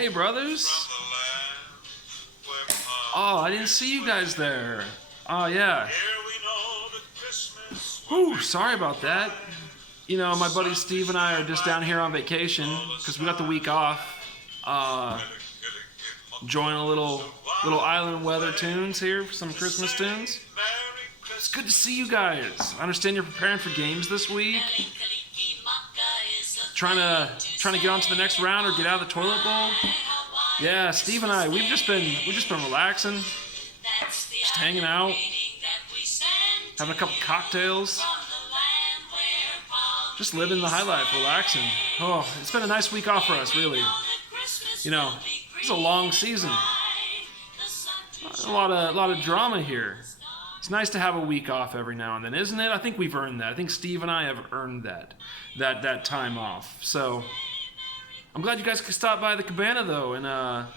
hey, brothers. Oh, I didn't see you guys there. Oh, yeah. Whew, sorry about that. You know, my buddy Steve and I are just down here on vacation because we got the week off. Enjoying a little island weather tunes here, some Christmas tunes. It's good to see you guys. I understand you're preparing for games this week. Trying to get on to the next round or get out of the toilet bowl. Yeah, Steve and I, we've just been relaxing, just hanging out, having a couple cocktails, just living the high life, relaxing. Oh, it's been a nice week off for us, really. You know, it's a long season. A lot of drama here. It's nice to have a week off every now and then, isn't it? I think we've earned that. I think Steve and I have earned that time off. So I'm glad you guys could stop by the cabana, though, and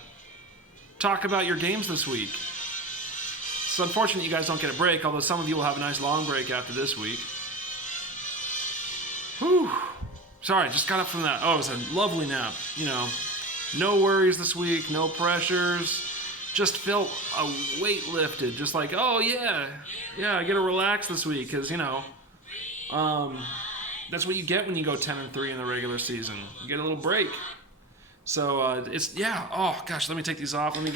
talk about your games this week. It's unfortunate you guys don't get a break, although some of you will have a nice long break after this week. Whew. Sorry, just got up from that. Oh, it was a lovely nap. You know, no worries this week, no pressures. Just felt a weight lifted. Just like, oh, yeah, I get to relax this week because, you know, that's what you get when you go 10-3 in the regular season. You get a little break. So it's, yeah. Oh gosh, let me take these off. Let me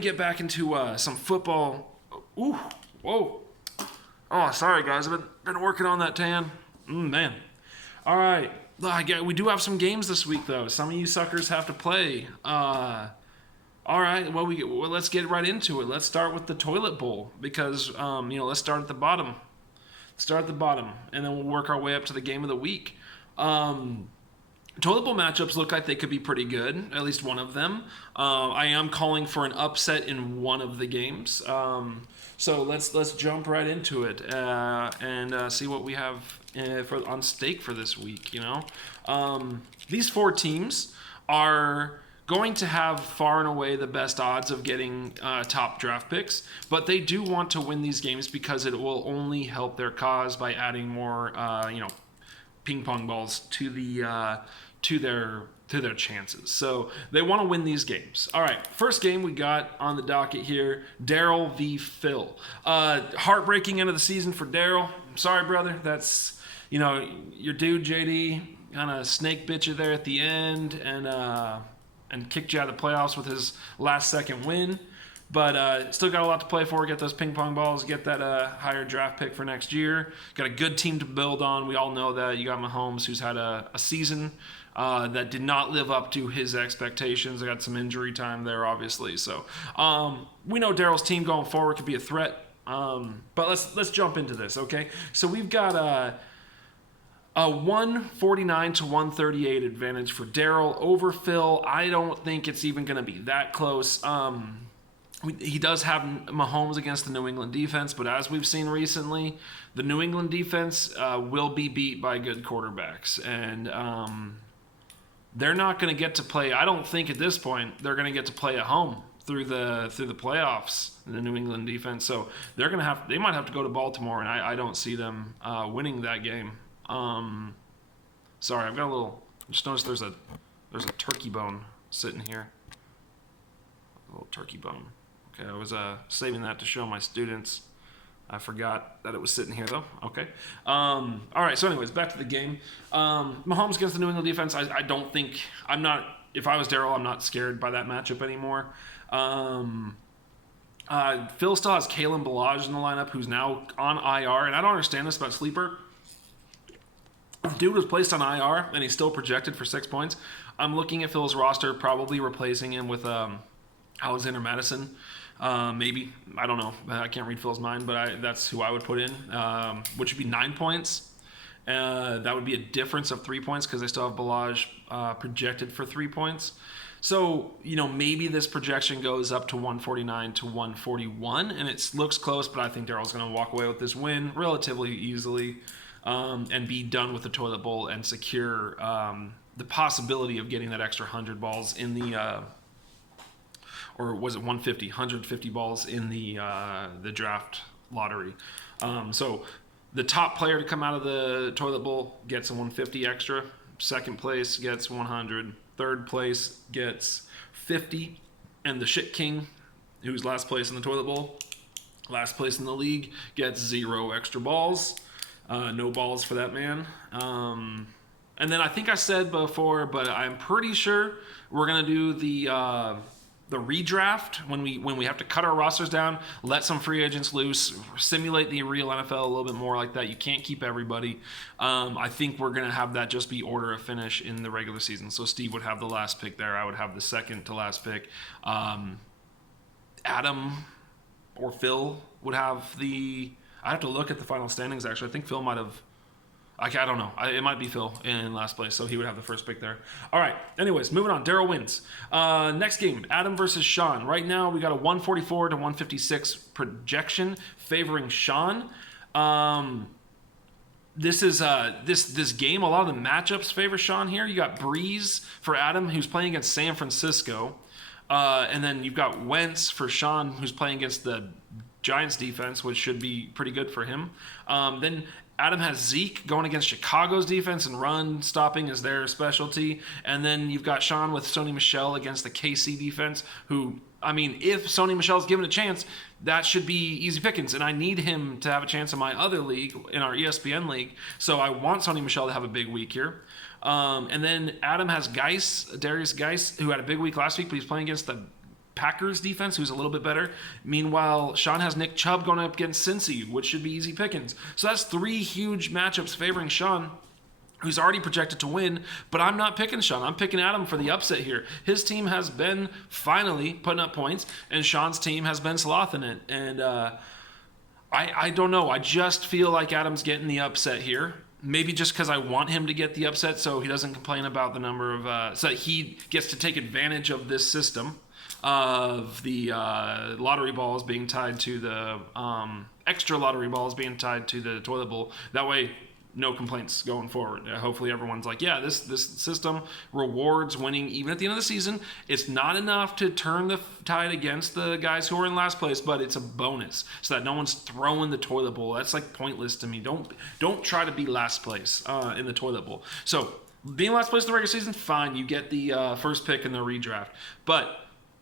get back into some football. Ooh, whoa. Oh, sorry guys, I've been working on that tan. Man. All right, we do have some games this week though. Some of you suckers have to play. All right, well let's get right into it. Let's start with the toilet bowl because let's start at the bottom. Start at the bottom, and then we'll work our way up to the game of the week. Toilet bowl matchups look like they could be pretty good, at least one of them. I am calling for an upset in one of the games. So let's jump right into it and see what we have on stake for this week. You know, these four teams are going to have far and away the best odds of getting top draft picks, but they do want to win these games because it will only help their cause by adding more, ping pong balls to their chances. So they want to win these games. All right, first game we got on the docket here: Daryl v. Phil. Heartbreaking end of the season for Daryl. I'm sorry, brother. That's your dude JD kind of snake bit you there at the end and kicked you out of the playoffs with his last-second win. But still got a lot to play for. Get those ping pong balls. Get that higher draft pick for next year. Got a good team to build on. We all know that. You got Mahomes, who's had a season that did not live up to his expectations. I got some injury time there, obviously. So we know Daryl's team going forward could be a threat. But let's jump into this, okay? So we've got a 149 to 138 advantage for Daryl over Phil. I don't think it's even going to be that close. He does have Mahomes against the New England defense, but as we've seen recently, the New England defense will be beat by good quarterbacks, and they're not going to get to play. I don't think at this point they're going to get to play at home through the playoffs. The New England defense, so they might have to go to Baltimore, and I don't see them winning that game. Sorry, I just noticed there's a turkey bone sitting here. A little turkey bone. Okay, I was saving that to show my students. I forgot that it was sitting here though. Okay. All right. So, anyways, back to the game. Mahomes against the New England defense. If I was Daryl, I'm not scared by that matchup anymore. Phil still has Kalen Ballage in the lineup, who's now on IR, and I don't understand this about Sleeper. If dude was placed on IR and he's still projected for 6 points, I'm looking at Phil's roster, probably replacing him with Alexander Madison. Maybe. I don't know. I can't read Phil's mind, but that's who I would put in, which would be 9 points. That would be a difference of 3 points because I still have Ballage projected for 3 points. So, maybe this projection goes up to 149 to 141, and it looks close, but I think Daryl's going to walk away with this win relatively easily. And be done with the toilet bowl and secure the possibility of getting that extra 100 balls in the, or was it 150 balls in the draft lottery. So the top player to come out of the toilet bowl gets a 150 extra. Second place gets 100. third place gets 50, and the shit king, who's last place in the toilet bowl, last place in the league, gets 0 extra balls. No balls for that man. And then I think I said before, but I'm pretty sure we're gonna do the redraft when we have to cut our rosters down, let some free agents loose, simulate the real NFL a little bit more like that. You can't keep everybody. I think we're gonna have that just be order of finish in the regular season. So Steve would have the last pick there. I would have the second to last pick. Adam or Phil would have the. I have to look at the final standings. Actually, I think Phil might have. I don't know. It might be Phil in last place, so he would have the first pick there. All right. Anyways, moving on. Daryl wins. Next game, Adam versus Sean. Right now, we got a 144 to 156 projection favoring Sean. This is this game. A lot of the matchups favor Sean here. You got Breeze for Adam, who's playing against San Francisco, and then you've got Wentz for Sean, who's playing against the Giants defense, which should be pretty good for him. Then Adam has Zeke going against Chicago's defense, and run stopping is their specialty. And then you've got Sean with Sony Michel against the KC defense, who, I mean, if Sony Michel's given a chance, that should be easy pickings. And I need him to have a chance in my other league, in our ESPN league. So I want Sony Michel to have a big week here. And then Adam has Darius Geis, who had a big week last week, but he's playing against the Packers defense, who's a little bit better. Meanwhile, Sean has Nick Chubb going up against Cincy, which should be easy pickings. So that's 3 huge matchups favoring Sean, who's already projected to win. But I'm not picking Sean. I'm picking Adam for the upset here. His team has been finally putting up points, and Sean's team has been slothing it. And I don't know. I just feel like Adam's getting the upset here. Maybe just because I want him to get the upset so he doesn't complain about the number of... so that he gets to take advantage of this system of the lottery balls being tied to the extra lottery balls being tied to the toilet bowl. That way, no complaints going forward. Hopefully everyone's like, yeah, this system rewards winning even at the end of the season. It's not enough to turn the tide against the guys who are in last place, but it's a bonus so that no one's throwing the toilet bowl. That's like pointless to me. Don't try to be last place in the toilet bowl. So being last place in the regular season, fine. You get the first pick in the redraft. But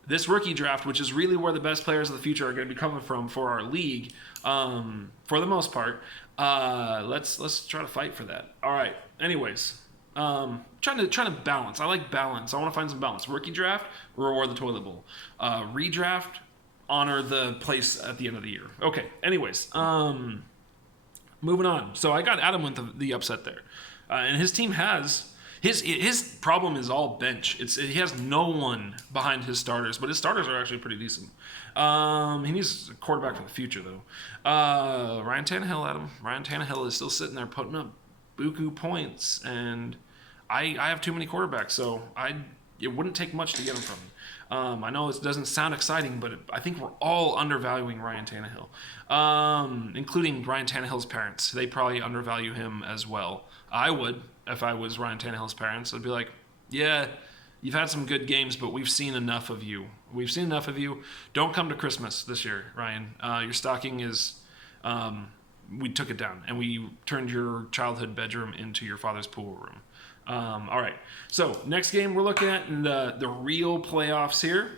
this rookie draft, which is really where the best players of the future are going to be coming from for our league, for the most part, let's try to fight for that. All right. Anyways, trying to balance. I like balance. I want to find some balance. Rookie draft, reward the toilet bowl. Redraft, honor the place at the end of the year. Okay. Anyways, moving on. So I got Adam with the upset there, and his team has. His problem is all bench. He has no one behind his starters, but his starters are actually pretty decent. He needs a quarterback for the future, though. Ryan Tannehill, Adam. Ryan Tannehill is still sitting there putting up buku points, and I have too many quarterbacks, so it wouldn't take much to get him from me. I know it doesn't sound exciting, but I think we're all undervaluing Ryan Tannehill, including Ryan Tannehill's parents. They probably undervalue him as well. I would. If I was Ryan Tannehill's parents, I'd be like, yeah, you've had some good games, but we've seen enough of you. We've seen enough of you. Don't come to Christmas this year, Ryan. Your stocking is, we took it down, and we turned your childhood bedroom into your father's pool room. All right, so next game we're looking at in the real playoffs here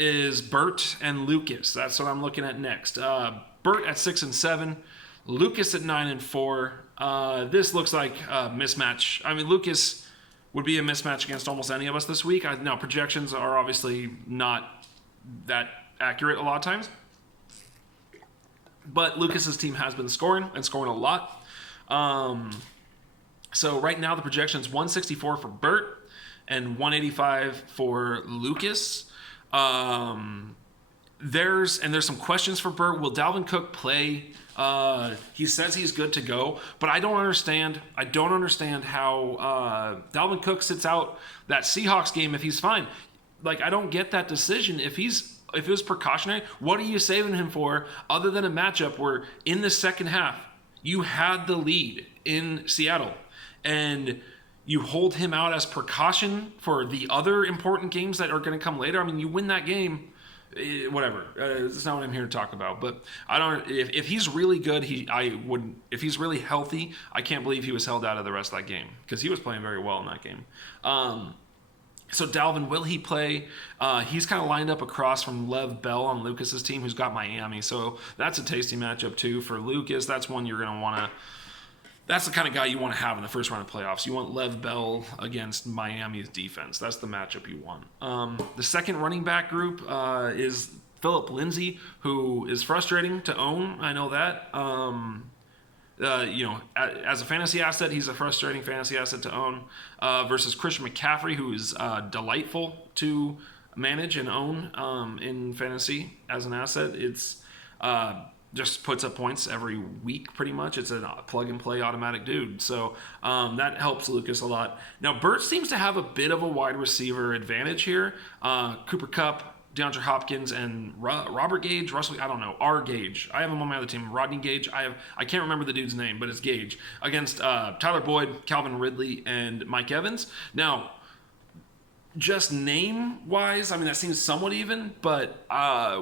is Bert and Lucas. That's what I'm looking at next. Bert at 6-7, Lucas at 9-4. This looks like a mismatch. I mean, Lucas would be a mismatch against almost any of us this week. Now, projections are obviously not that accurate a lot of times. But Lucas's team has been scoring and scoring a lot. So right now the projection is 164 for Bert and 185 for Lucas. There's some questions for Bert. Will Dalvin Cook play? He says he's good to go, but I don't understand how Dalvin Cook sits out that Seahawks game if he's fine. Like, I don't get that decision. If it was precautionary, what are you saving him for other than a matchup where in the second half you had the lead in Seattle and you hold him out as precaution for the other important games that are going to come later? I mean, you win that game. whatever. It's not what I'm here to talk about. But I don't. If he's really good, I would. If he's really healthy, I can't believe he was held out of the rest of that game because he was playing very well in that game. So Dalvin, will he play? He's kind of lined up across from Lev Bell on Lucas's team, who's got Miami. So that's a tasty matchup too for Lucas. That's one you're going to want to. That's the kind of guy you want to have in the first round of playoffs. You want Lev Bell against Miami's defense. That's the matchup you want. The second running back group is Phillip Lindsay, who is frustrating to own. I know that. As a fantasy asset, he's a frustrating fantasy asset to own. Versus Christian McCaffrey, who is delightful to manage and own in fantasy as an asset. It's just puts up points every week pretty much. It's a plug and play automatic dude. So that helps Lucas a lot. Now, Burt seems to have a bit of a wide receiver advantage here. Cooper Kupp, DeAndre Hopkins, and Robert Gage, Russell, I don't know, R. Gage. I have him on my other team. Rodney Gage. I can't remember the dude's name, but it's Gage. Against Tyler Boyd, Calvin Ridley, and Mike Evans. Now, just name-wise, I mean, that seems somewhat even, but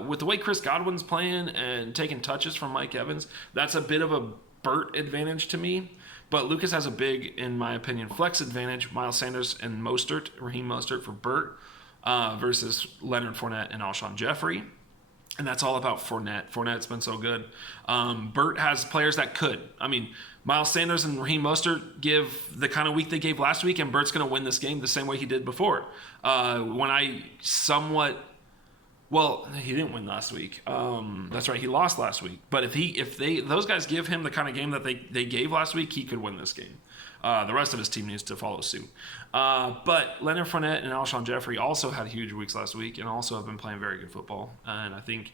with the way Chris Godwin's playing and taking touches from Mike Evans, that's a bit of a Burt advantage to me. But Lucas has a big, in my opinion, flex advantage. Miles Sanders and Raheem Mostert for Burt versus Leonard Fournette and Alshon Jeffrey. And that's all about Fournette. Fournette's been so good. Burt has players that could. I mean, Miles Sanders and Raheem Mostert give the kind of week they gave last week, and Burt's going to win this game the same way he did before. Well, he didn't win last week. That's right, he lost last week. But if those guys give him the kind of game that they gave last week, he could win this game. The rest of his team needs to follow suit. But Leonard Fournette and Alshon Jeffrey also had huge weeks last week and also have been playing very good football. And I think,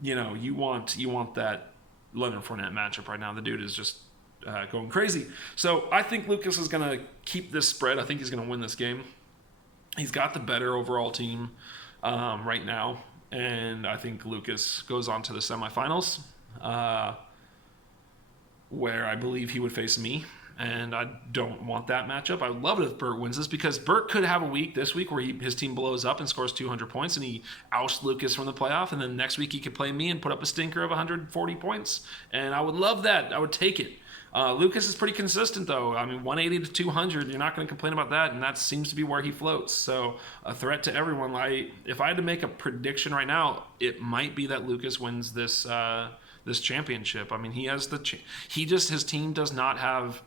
you want that Leonard Fournette matchup right now. The dude is just going crazy. So I think Lucas is going to keep this spread. I think he's going to win this game. He's got the better overall team right now. And I think Lucas goes on to the semifinals. Where I believe he would face me, and I don't want that matchup. I would love it if Burt wins this because Burt could have a week this week where his team blows up and scores 200 points and he ousts Lucas from the playoff, and then next week he could play me and put up a stinker of 140 points, and I would love that. I would take it. Lucas is pretty consistent, though. I mean, 180 to 200, you're not going to complain about that, and that seems to be where he floats. So a threat to everyone. If I had to make a prediction right now, it might be that Lucas wins this championship. I mean, he has his team does not have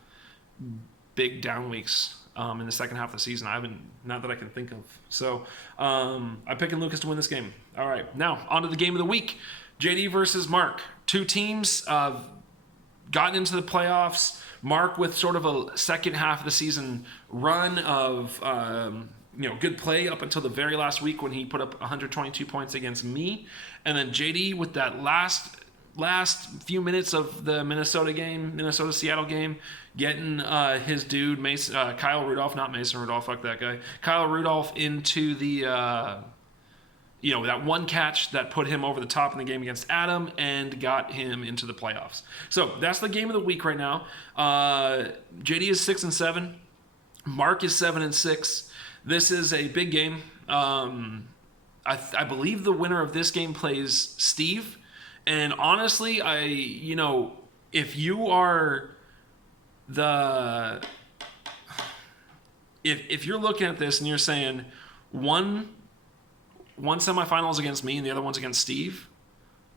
big down weeks in the second half of the season. Not that I can think of. So I'm picking Lucas to win this game. All right, now on to the game of the week. JD versus Mark. Two teams gotten into the playoffs. Mark with sort of a second half of the season run of good play up until the very last week when he put up 122 points against me, and then JD with that last few minutes of the Minnesota-Seattle game, getting his dude Kyle Rudolph, not Mason Rudolph, fuck that guy, Kyle Rudolph into the that one catch that put him over the top in the game against Adam and got him into the playoffs. So that's the game of the week right now. JD is 6-7, Mark is 7-6. This is a big game. I believe the winner of this game plays Steve. And honestly, if you are if you're looking at this and you're saying one semifinals against me and the other one's against Steve,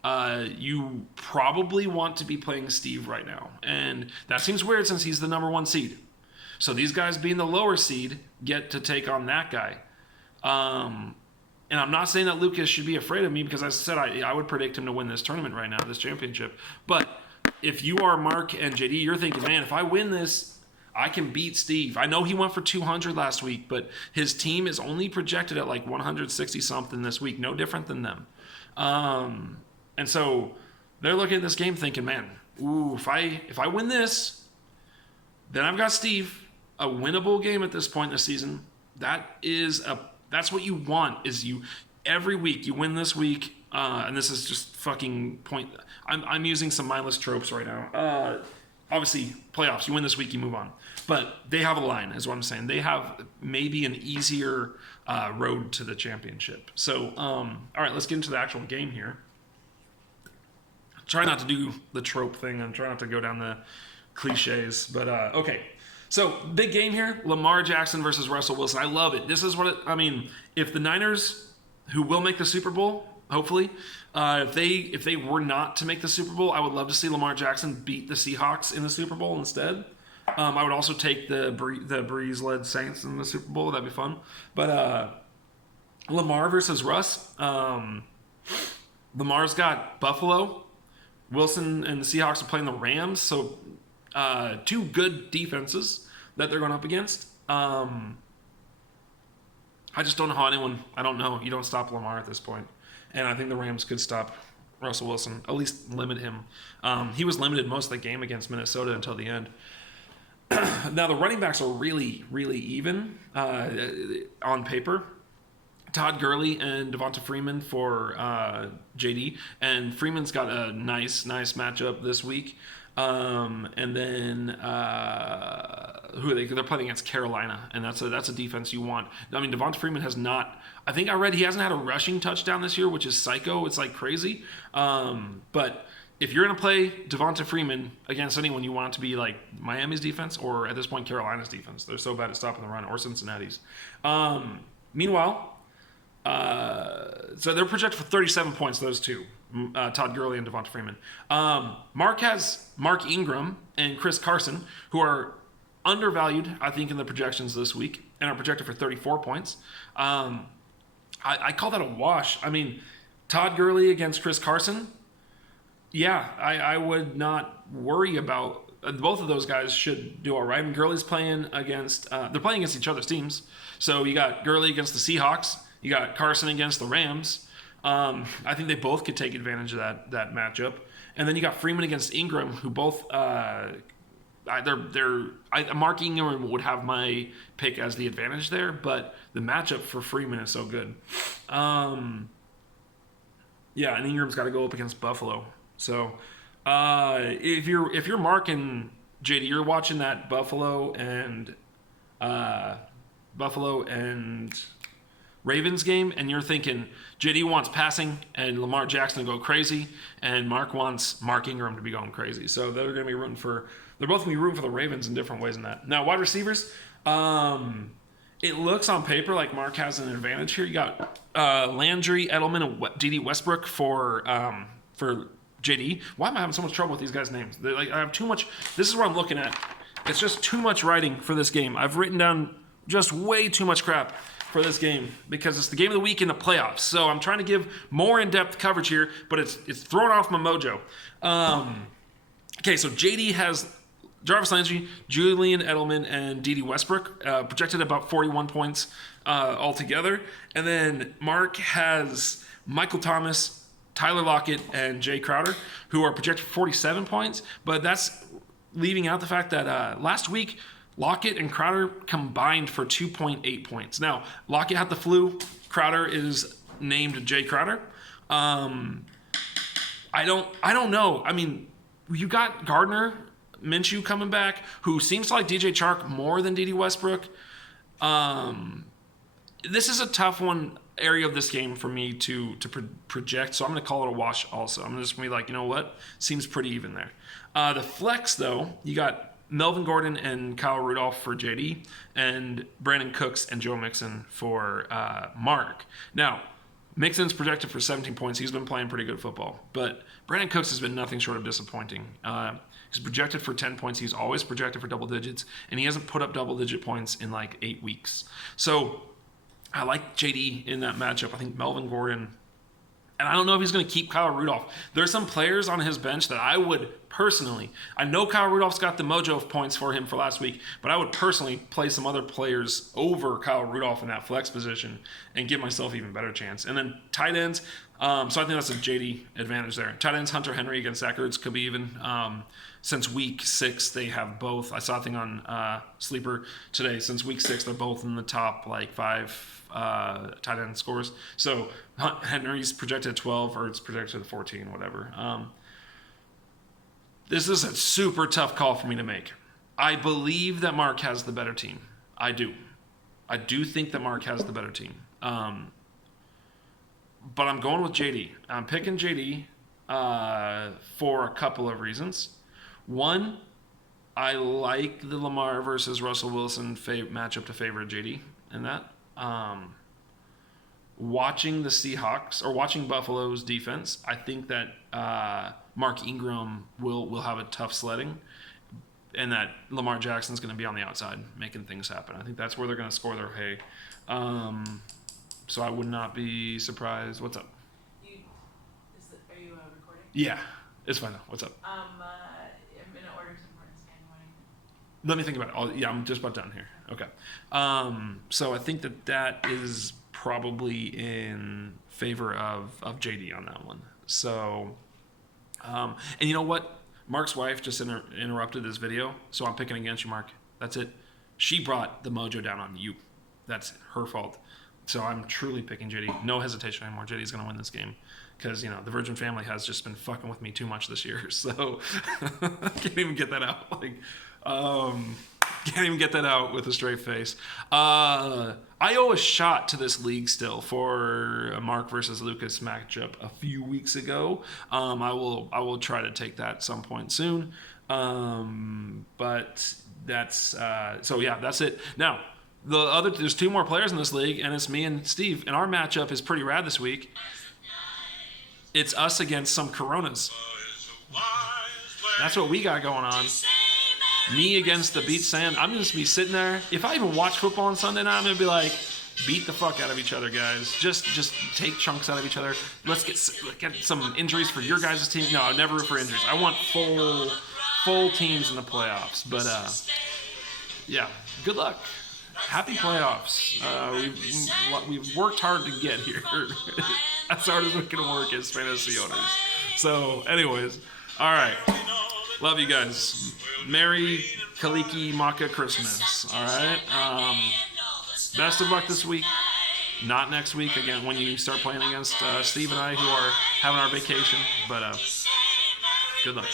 you probably want to be playing Steve right now. And that seems weird since he's the number one seed. So these guys being the lower seed get to take on that guy. And I'm not saying that Lucas should be afraid of me because I said I would predict him to win this tournament right now, this championship. But if you are Mark and JD, you're thinking, man, if I win this, I can beat Steve. I know he went for 200 last week, but his team is only projected at like 160-something this week, no different than them. And so they're looking at this game thinking, man, if I win this, then I've got Steve. A winnable game at this point in the season. That's what you want, is every week you win this week, and this is just fucking point. I'm using some mindless tropes right now. obviously playoffs. You win this week, you move on. But they have a line, is what I'm saying. They have maybe an easier road to the championship. So, all right, let's get into the actual game here. Try not to do the trope thing. I'm trying not to go down the cliches. But, okay. So, big game here. Lamar Jackson versus Russell Wilson. I love it. This is what I mean, if the Niners, who will make the Super Bowl, hopefully, if they were not to make the Super Bowl, I would love to see Lamar Jackson beat the Seahawks in the Super Bowl instead. I would also take the Breeze-led Saints in the Super Bowl. That'd be fun. But Lamar versus Russ. Lamar's got Buffalo. Wilson and the Seahawks are playing the Rams. So two good defenses that they're going up against. I just don't know how anyone... I don't know. You don't stop Lamar at this point. And I think the Rams could stop Russell Wilson, at least limit him. He was limited most of the game against Minnesota until the end. Now, the running backs are really, really even on paper. Todd Gurley and Devonta Freeman for JD. And Freeman's got a nice matchup this week. And then who are they? They're playing against Carolina, and that's a defense you want. I mean, Devonta Freeman has not. I think I read he hasn't had a rushing touchdown this year, which is psycho. It's like crazy. But if you're going to play Devonta Freeman against anyone, you want it to be like Miami's defense or at this point Carolina's defense. They're so bad at stopping the run, or Cincinnati's. Meanwhile, so they're projected for 37 points. Those two. Todd Gurley and Devonta Freeman. Mark has Mark Ingram and Chris Carson, who are undervalued, I think, in the projections this week, and are projected for 34 points. I call that a wash. I mean, Todd Gurley against Chris Carson, yeah, I would not worry about... both of those guys should do all right. And Gurley's playing against... they're playing against each other's teams. So you got Gurley against the Seahawks. You got Carson against the Rams. I think they both could take advantage of that matchup. And then you got Freeman against Ingram, who both Mark Ingram would have my pick as the advantage there, but the matchup for Freeman is so good. And Ingram's got to go up against Buffalo. So if you're Mark and JD, you're watching that Buffalo and Ravens game, and you're thinking JD wants passing and Lamar Jackson to go crazy, and Mark wants Mark Ingram to be going crazy. So they're both going to be rooting for the Ravens in different ways in that. Now, wide receivers, it looks on paper like Mark has an advantage here. You got Landry, Edelman, and D.D. Westbrook for JD. Why am I having so much trouble with these guys' names? I have too much. This is what I'm looking at. It's just too much writing for this game. I've written down just way too much crap for this game because it's the game of the week in the playoffs. So I'm trying to give more in-depth coverage here, but it's throwing off my mojo. Okay, so JD has Jarvis Landry, Julian Edelman, and D.D. Westbrook, projected about 41 points altogether. And then Mark has Michael Thomas, Tyler Lockett, and Jay Crowder, who are projected for 47 points. But that's leaving out the fact that last week, Lockett and Crowder combined for 2.8 points. Now, Lockett had the flu. Crowder is named Jay Crowder. I don't know. I mean, you got Gardner Minshew coming back, who seems to like DJ Chark more than D.D. Westbrook. This is a tough area of this game for me to project, so I'm going to call it a wash also. I'm just going to be like, you know what? Seems pretty even there. The flex, though, you got Melvin Gordon and Kyle Rudolph for JD, and Brandon Cooks and Joe Mixon for Mark. Now, Mixon's projected for 17 points. He's been playing pretty good football, but Brandon Cooks has been nothing short of disappointing. He's projected for 10 points. He's always projected for double digits, and he hasn't put up double-digit points in like 8 weeks. So I like JD in that matchup. I think Melvin Gordon, and I don't know if he's going to keep Kyle Rudolph. There's some players on his bench that I would personally, I know Kyle Rudolph's got the mojo of points for him for last week, but I would personally play some other players over Kyle Rudolph in that flex position and give myself even better chance. And then tight ends, so I think that's a JD advantage there. Tight ends, Hunter Henry against Zach Ertz could be even. Since week 6, they have both. I saw a thing on Sleeper today. Since week 6, they're both in the top 5 tight end scores. So Henry's projected 12, or it's projected 14, whatever. This is a super tough call for me to make. I believe that Mark has the better team. I do. I do think that Mark has the better team. But I'm going with JD. I'm picking JD for a couple of reasons. One, I like the Lamar versus Russell Wilson matchup to favor JD in that. Watching the Seahawks or watching Buffalo's defense, I think that Mark Ingram will have a tough sledding, and that Lamar Jackson's going to be on the outside making things happen. I think that's where they're going to score their hay. So I would not be surprised. What's up? Are you recording? Yeah, it's fine though. What's up? I'm going to order some porn scan. Let me think about it. Yeah, I'm just about done here. Okay. So I think that is probably in favor of JD on that one. So, and you know what? Mark's wife just interrupted this video, so I'm picking against you, Mark. That's it. She brought the mojo down on you. That's her fault. So I'm truly picking JD. No hesitation anymore. JD's going to win this game because, you know, the Virgin family has just been fucking with me too much this year. So I can't even get that out. Can't even get that out with a straight face. I owe a shot to this league still for a Mark versus Lucas matchup a few weeks ago. I will try to take that at some point soon. But that's so yeah, that's it. Now there's two more players in this league, and it's me and Steve. And our matchup is pretty rad this week. It's us against some Coronas. That's what we got going on. Me against the beat sand. I'm going to be sitting there. If I even watch football on Sunday night, I'm going to be like, beat the fuck out of each other, guys. Just take chunks out of each other. Let's get some injuries for your guys' team. No, I never root for injuries. I want full teams in the playoffs. But, yeah, good luck. Happy playoffs. We've worked hard to get here. As hard as we can work as fantasy owners. So, anyways, all right. Love you guys. Merry Kaliki Maka Christmas. All right. Best of luck this week. Not next week again when you start playing against Steve and I, who are having our vacation. But good luck.